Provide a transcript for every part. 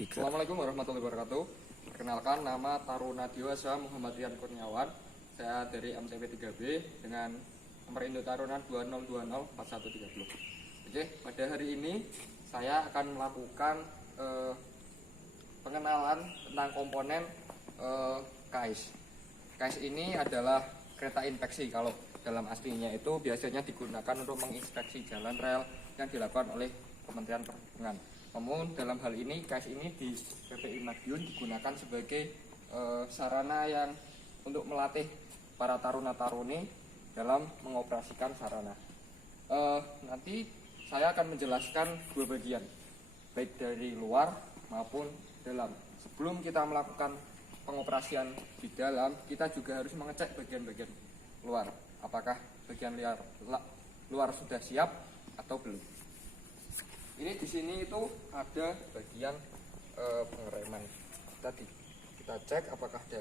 Assalamualaikum warahmatullahi wabarakatuh. Perkenalkan, nama Taruna Dewasa Muhammad Rian Kurniawan. Saya dari MTP 3B dengan nomor induk Taruna 20204130. Oke, pada hari ini saya akan melakukan pengenalan tentang komponen KAIS. KAIS ini adalah kereta inspeksi. Kalau dalam aslinya itu biasanya digunakan untuk menginspeksi jalan rel yang dilakukan oleh Kementerian Perhubungan. Namun dalam hal ini KAIS ini di PPI Madiun digunakan sebagai sarana yang untuk melatih para taruna-taruni dalam mengoperasikan sarana. Nanti saya akan menjelaskan dua bagian, baik dari luar maupun dalam. Sebelum kita melakukan pengoperasian di dalam, kita juga harus mengecek bagian-bagian luar. Apakah bagian luar sudah siap atau belum? Ini di sini itu ada bagian pengereman. Kita cek apakah ada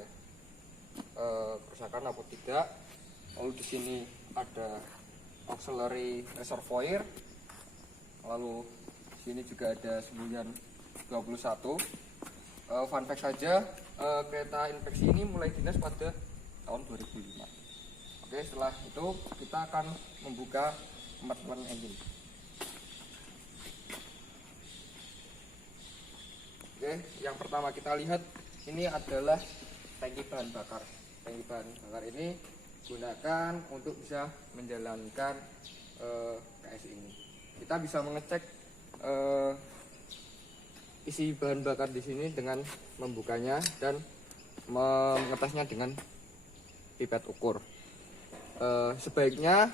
kerusakan atau tidak. Lalu di sini ada auxiliary reservoir. Lalu di sini juga ada semboyan 21. Fun fact saja, kereta inspeksi ini mulai dinas pada tahun 2005. Oke, setelah itu kita akan membuka kompartemen engine. Oke, yang pertama kita lihat ini adalah tangki bahan bakar. Tangki bahan bakar ini gunakan untuk bisa menjalankan KAIS ini. Kita bisa mengecek isi bahan bakar di sini dengan membukanya dan mengetesnya dengan pipet ukur. Sebaiknya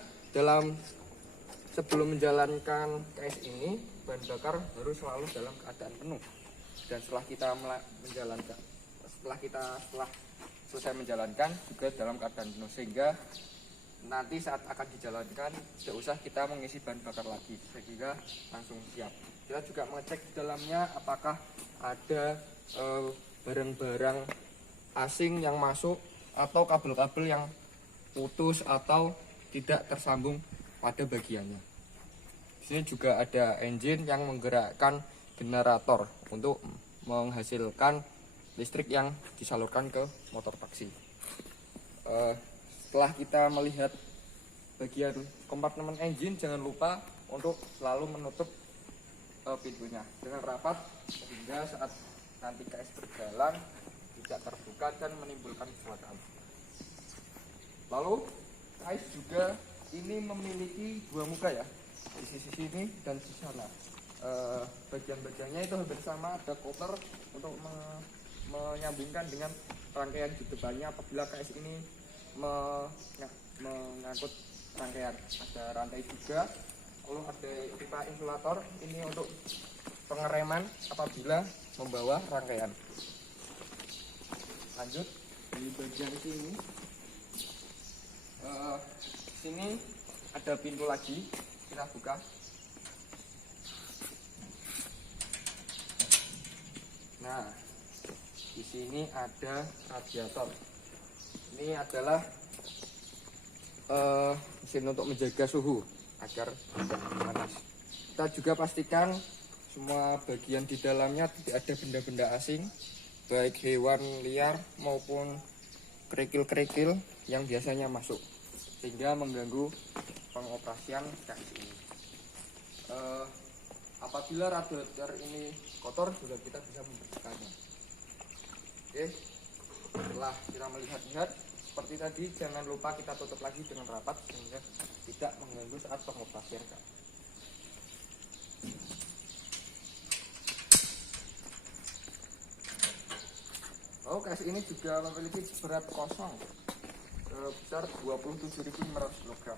sebelum menjalankan KAIS ini, bahan bakar harus selalu dalam keadaan penuh. Dan setelah selesai menjalankan juga dalam keadaan penuh, sehingga nanti saat akan dijalankan tidak usah kita mengisi bahan bakar lagi, sehingga langsung siap. Kita juga mengecek di dalamnya apakah ada barang-barang asing yang masuk atau kabel-kabel yang putus atau tidak tersambung pada bagiannya. Di sini juga ada engine yang menggerakkan generator untuk menghasilkan listrik yang disalurkan ke motor taksi. Setelah kita melihat bagian kompartemen engine, jangan lupa untuk selalu menutup pintunya dengan rapat sehingga saat nanti KAIS berjalan tidak terbuka dan menimbulkan kecelakaan. Lalu KAIS juga ini memiliki dua muka ya, di sisi sini dan di sana. Bagian-bagiannya itu hampir sama, ada koper untuk menyambungkan dengan rangkaian di depannya apabila KAIS ini mengangkut rangkaian. Ada rantai juga, lalu ada pipa insulator ini untuk pengereman apabila membawa rangkaian. Lanjut di bagian sini, sini ada pintu lagi, kita buka. Nah, di sini ada radiator. Ini adalah mesin untuk menjaga suhu agar tidak panas. Kita juga pastikan semua bagian di dalamnya tidak ada benda-benda asing, baik hewan liar maupun kerikil-kerikil yang biasanya masuk, sehingga mengganggu pengoperasian KAIS ini. Apabila radiator ini kotor juga kita bisa membersihkannya. Oke, setelah kita melihat-lihat seperti tadi, jangan lupa kita tutup lagi dengan rapat sehingga tidak mengganggu saat pengoperasian KAIS. KAIS ini juga memiliki berat kosong sebesar 27.500 kg.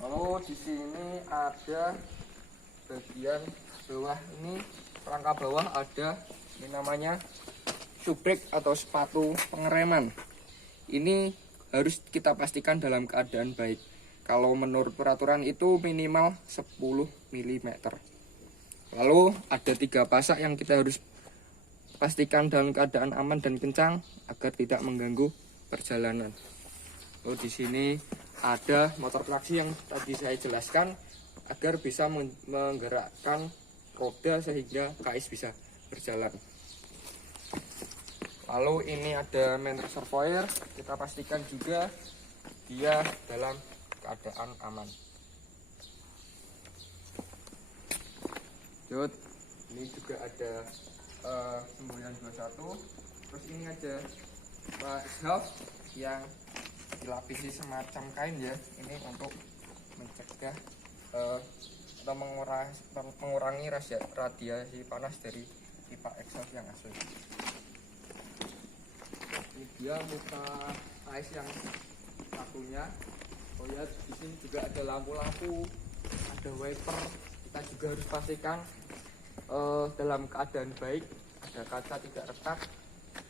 Lalu di sini ada bagian bawah ini, rangka bawah ada ini namanya shoebrake atau sepatu pengereman. Ini harus kita pastikan dalam keadaan baik. Kalau menurut peraturan itu minimal 10 mm. Lalu ada 3 pasak yang kita harus pastikan dalam keadaan aman dan kencang agar tidak mengganggu perjalanan. Lalu di sini ada motor traksi yang tadi saya jelaskan agar bisa menggerakkan roda sehingga KAIS bisa berjalan. Lalu ini ada main reservoir, kita pastikan juga dia dalam keadaan aman. Lanjut, ini juga ada semboyan 21. Terus ini ada exhaust yang dilapisi semacam kain ya, ini untuk mencegah atau mengurangi radiasi panas dari pipa exhaust yang asli. Ini dia muka kais yang satunya. Oh ya, di sini juga ada lampu-lampu, ada wiper. Kita juga harus pastikan dalam keadaan baik, ada kaca tidak retak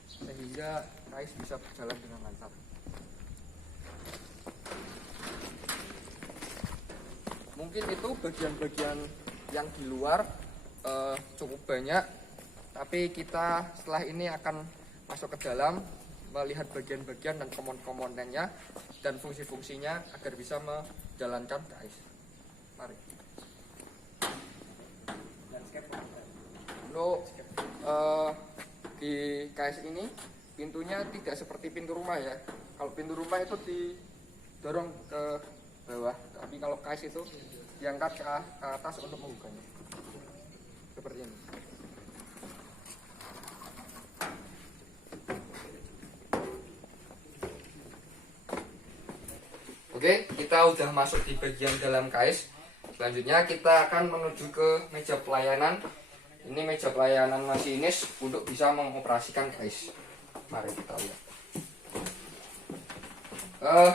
sehingga kais bisa berjalan dengan lancar. Mungkin itu bagian-bagian yang di luar cukup banyak, tapi kita setelah ini akan masuk ke dalam melihat bagian-bagian dan komponen-komponennya dan fungsi-fungsinya agar bisa menjalankan kais. Mari. Untuk di kais ini pintunya tidak seperti pintu rumah ya. Kalau pintu rumah itu didorong ke bawah, tapi kalau kais itu diangkat ke atas untuk membukanya. Seperti ini. Oke, kita udah masuk di bagian dalam kais. Selanjutnya kita akan menuju ke meja pelayanan. Ini meja pelayanan masinis untuk bisa mengoperasikan kais. Mari kita lihat.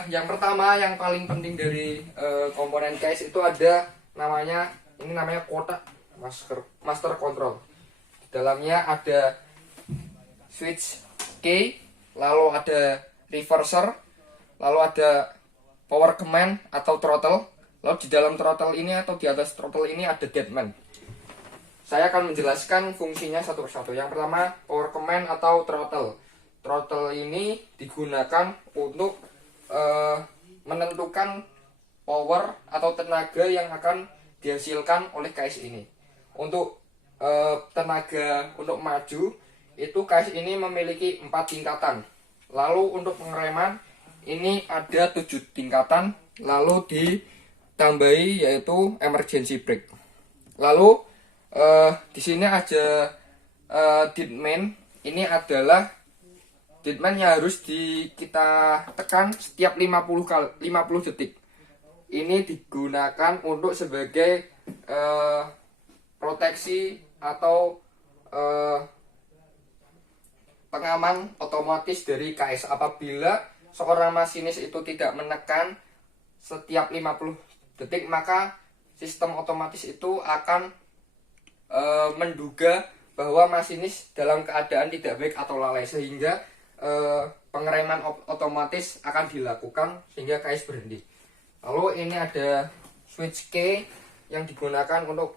Yang pertama, yang paling penting dari komponen kais itu ada namanya kotak master control. Di dalamnya ada switch key, lalu ada reverser, lalu ada power command atau throttle. Lalu di dalam throttle ini atau di atas throttle ini ada deadman. Saya akan menjelaskan fungsinya satu persatu. Yang pertama, power command atau throttle. Throttle ini digunakan untuk menentukan power atau tenaga yang akan dihasilkan oleh kais ini. Untuk tenaga untuk maju, itu kais ini memiliki 4 tingkatan. Lalu untuk pengereman, ini ada 7 tingkatan. Lalu ditambahi yaitu emergency brake. Lalu di sini ada deadman. Ini adalah deadman yang harus kita tekan setiap 50 detik. Ini digunakan untuk sebagai proteksi atau pengaman otomatis dari KS. Apabila seorang masinis itu tidak menekan setiap 50 detik, maka sistem otomatis itu akan menduga bahwa masinis dalam keadaan tidak baik atau lalai, sehingga pengereman otomatis akan dilakukan sehingga KS berhenti. Lalu ini ada switch key yang digunakan untuk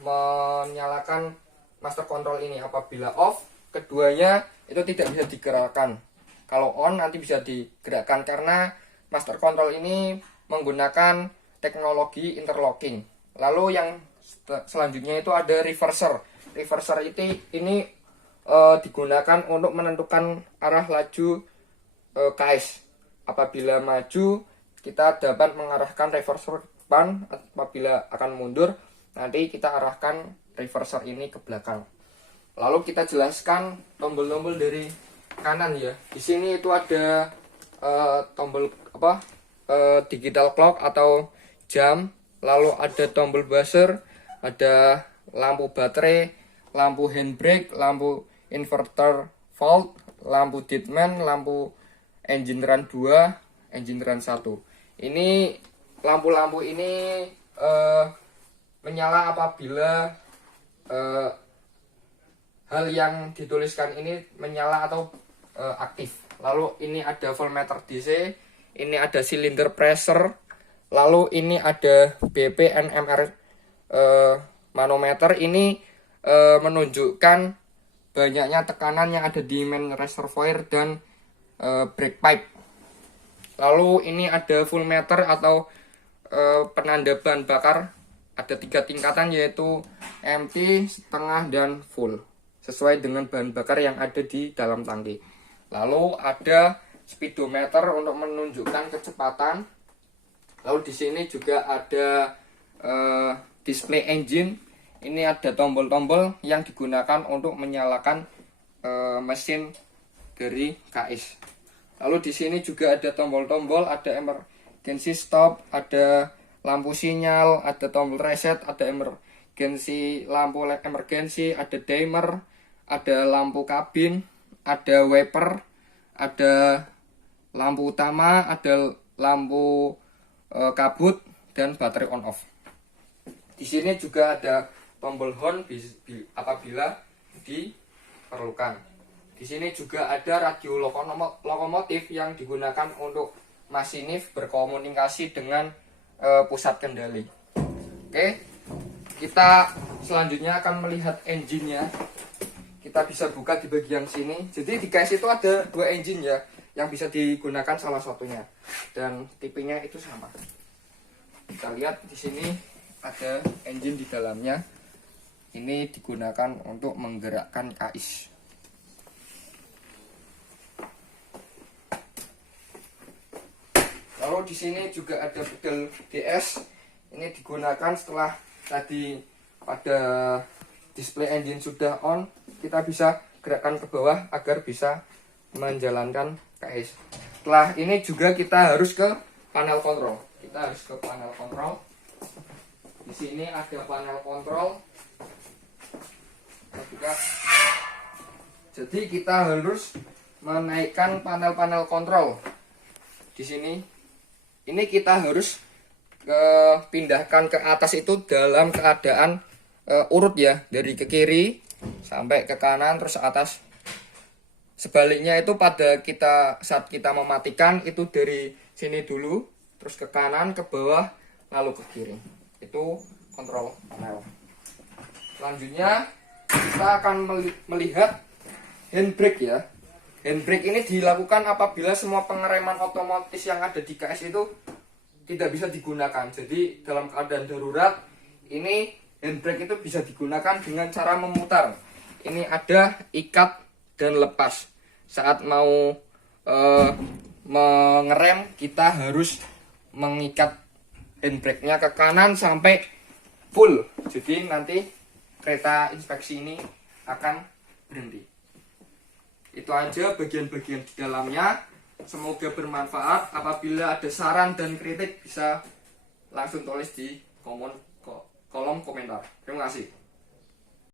menyalakan master control ini. Apabila off, keduanya itu tidak bisa digerakkan. Kalau on nanti bisa digerakkan karena master control ini menggunakan teknologi interlocking. Lalu yang selanjutnya itu ada reverser. Reverser ini digunakan untuk menentukan arah laju KS. Apabila maju, kita dapat mengarahkan reverser ke depan. Apabila akan mundur, nanti kita arahkan reverser ini ke belakang. Lalu kita jelaskan tombol-tombol dari kanan ya. Di sini itu ada tombol digital clock atau jam. Lalu ada tombol buzzer, ada lampu baterai, lampu handbrake, lampu inverter fault, lampu deadman, lampu engine run 2, engine run 1. Ini lampu-lampu ini menyala apabila hal yang dituliskan ini menyala atau aktif. Lalu ini ada voltmeter DC, ini ada cylinder pressure, lalu ini ada BP NMR manometer. Ini menunjukkan banyaknya tekanan yang ada di main reservoir dan brake pipe. Lalu ini ada full meter atau penanda bahan bakar. Ada 3 tingkatan yaitu empty, setengah, dan full. sesuai dengan bahan bakar yang ada di dalam tangki. Lalu ada speedometer untuk menunjukkan kecepatan. Lalu di sini juga ada display engine. Ini ada tombol-tombol yang digunakan untuk menyalakan mesin dari KS. Lalu di sini juga ada tombol-tombol, ada emergency stop, ada lampu sinyal, ada tombol reset, ada lampu LED emergency, ada dimmer, ada lampu kabin, ada wiper, ada lampu utama, ada lampu kabut, dan baterai on off. Di sini juga ada tombol horn apabila diperlukan. Di sini juga ada radio lokomotif yang digunakan untuk masinis berkomunikasi dengan pusat kendali. Oke, kita selanjutnya akan melihat engine-nya. Kita bisa buka di bagian sini. Jadi di KS itu ada 2 engine ya, yang bisa digunakan salah satunya. Dan tipenya itu sama. Kita lihat di sini ada engine di dalamnya. Ini digunakan untuk menggerakkan KS. Lalu di sini juga ada pedal DS. Ini digunakan setelah tadi pada display engine sudah on, kita bisa gerakkan ke bawah agar bisa menjalankan KS. Setelah ini juga kita harus ke panel kontrol. Kita harus ke panel kontrol. Di sini ada panel kontrol. Kita buka. Jadi kita harus menaikkan panel-panel kontrol. Di sini ini kita harus pindahkan ke atas itu dalam keadaan urut ya, dari ke kiri sampai ke kanan terus atas. Sebaliknya itu pada saat kita mematikan itu dari sini dulu terus ke kanan, ke bawah, lalu ke kiri. Itu kontrol panel. Selanjutnya kita akan melihat handbrake ya. Handbrake ini dilakukan apabila semua pengereman otomatis yang ada di KS itu tidak bisa digunakan. Jadi dalam keadaan darurat, ini handbrake itu bisa digunakan dengan cara memutar. Ini ada ikat dan lepas. Saat mau mengerem, kita harus mengikat handbrake-nya ke kanan sampai full. Jadi nanti kereta inspeksi ini akan berhenti. Itu aja bagian-bagian di dalamnya. Semoga bermanfaat. Apabila ada saran dan kritik bisa langsung tulis di kolom komentar. Terima kasih.